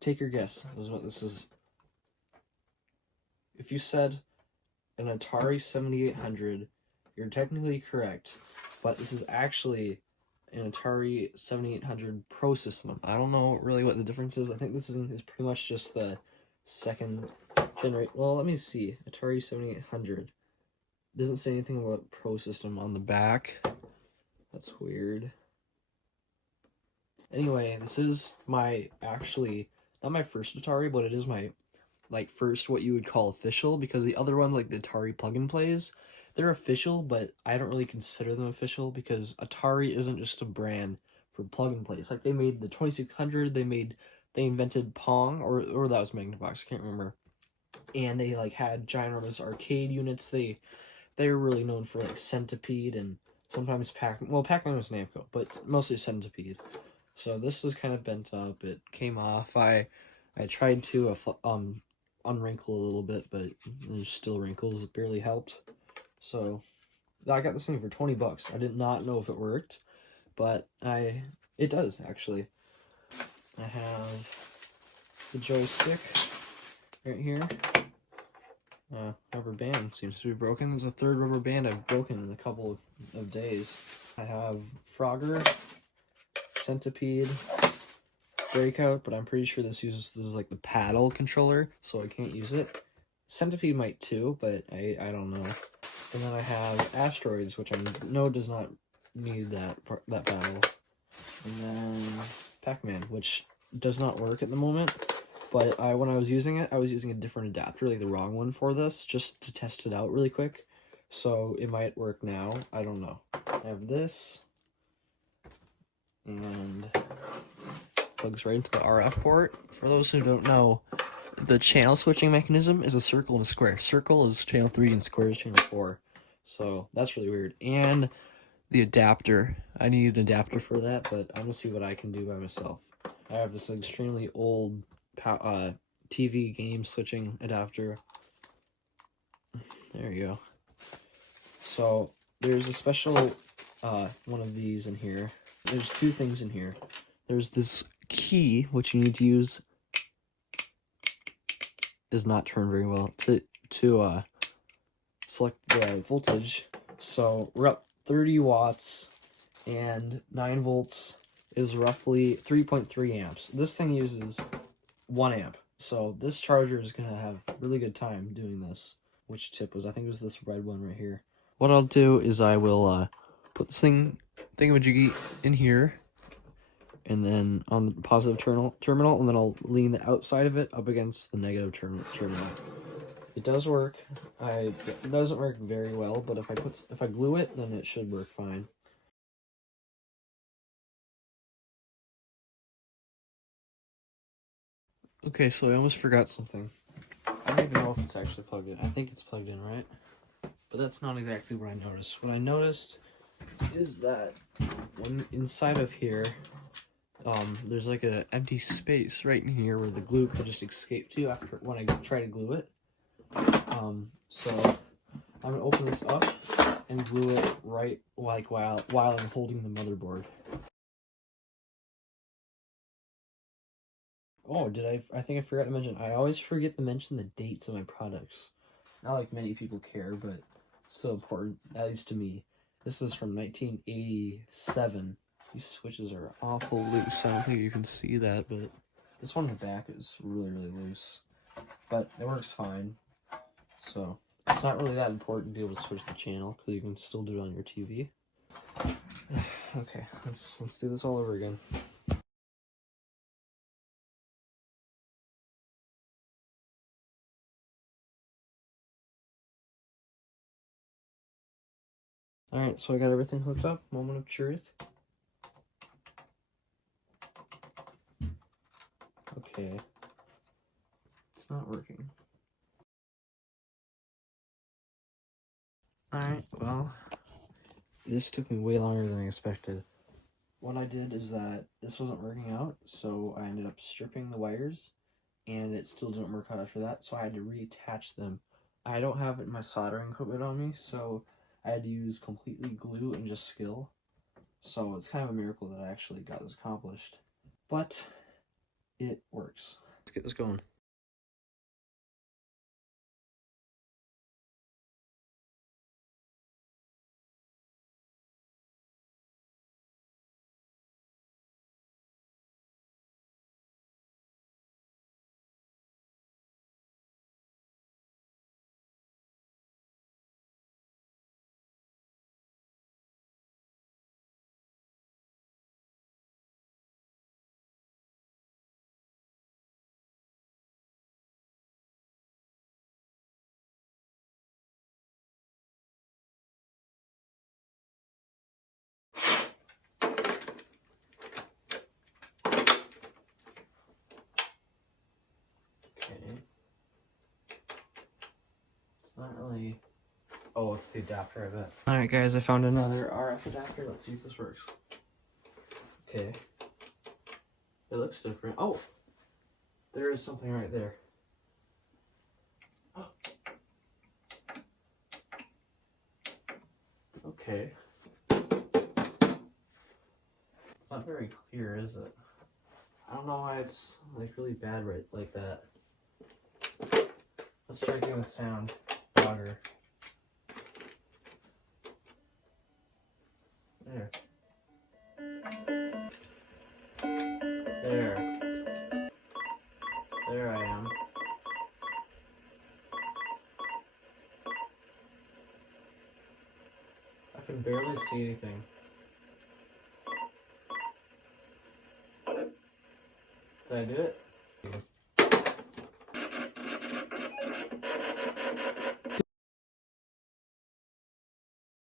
Take your guess. This is what this is. If you said an Atari 7800, you're technically correct, but this is actually an Atari 7800 Pro System. I don't know really what the difference is. I think this is pretty much just the second generation. Well, let me see. Atari 7800. Doesn't say anything about Pro System on the back. That's weird. Anyway, this is my, actually, not my first Atari, but it is my, like, first what you would call official, because the other ones, like the Atari plug-and plays, they're official, but I don't really consider them official, because Atari isn't just a brand for plug-and plays. Like, they made the 2600, they invented Pong, or that was Magnavox, I can't remember, and they, like, had ginormous arcade units. They were really known for, like, Centipede, and sometimes Pac-Man was Namco, but mostly Centipede. So this is kind of bent up. It came off. I tried to unwrinkle a little bit, but there's still wrinkles. It barely helped. So I got this thing for 20 bucks. I did not know if it worked, but it does actually. I have the joystick right here. Rubber band seems to be broken. There's a third rubber band I've broken in a couple of days. I have Frogger, Centipede, Breakout, but I'm pretty sure this is like the paddle controller, so I can't use it. Centipede might too, but I don't know. And then I have Asteroids, which I know does not need that paddle. And then Pac-Man, which does not work at the moment, but when I was using it, I was using a different adapter, like the wrong one for this, just to test it out really quick. So it might work now. I don't know. I have this, and plugs right into the RF port. For those who don't know, the channel switching mechanism is a circle and a square. Circle is channel 3 and square is channel 4. So that's really weird. And the adapter. I need an adapter for that, but I'm gonna see what I can do by myself. I have this extremely old TV game switching adapter. There you go. So there's a special one of these in here. There's two things in here. There's this key, which you need to use, does not turn very well, to select the voltage. So we're up 30 watts, and 9 volts is roughly 3.3 amps. This thing uses 1 amp, so this charger is going to have a really good time doing this. Which tip was, I think it was this red one right here. What I'll do is I will put this thingamajiggy in here, and then on the positive terminal, and then I'll lean the outside of it up against the negative terminal. It does work. It doesn't work very well, but if I glue it, then it should work fine. Okay, so I almost forgot something. I don't even know if it's actually plugged in. I think it's plugged in, right? But that's not exactly what I noticed. What I noticed is that when inside of here, there's like an empty space right in here where the glue could just escape to when I try to glue it. So I'm gonna open this up and glue it right like while I'm holding the motherboard. Oh, I think I forgot to mention, I always forget to mention the dates of my products. Not like many people care, but still important, at least to me. This is from 1987. These switches are awful loose. I don't think you can see that, but this one in the back is really, really loose. But it works fine. So it's not really that important to be able to switch the channel, because you can still do it on your TV. Okay, let's do this all over again. Alright, so I got everything hooked up. Moment of truth. Okay. It's not working. Alright, well, this took me way longer than I expected. What I did is that this wasn't working out, so I ended up stripping the wires, and it still didn't work out after that, so I had to reattach them. I don't have my soldering equipment on me, so I had to use completely glue and just skill. So it's kind of a miracle that I actually got this accomplished. But it works. Let's get this going. Okay. It's not really... Oh, it's the adapter, I bet. Alright guys, I found another RF adapter. Let's see if this works. Okay. It looks different. Oh! There is something right there. Okay. It's not very clear, is it? I don't know why it's like really bad right like that. Let's try again with sound. Logger. There. There. There I am. I can barely see anything. Did I do it?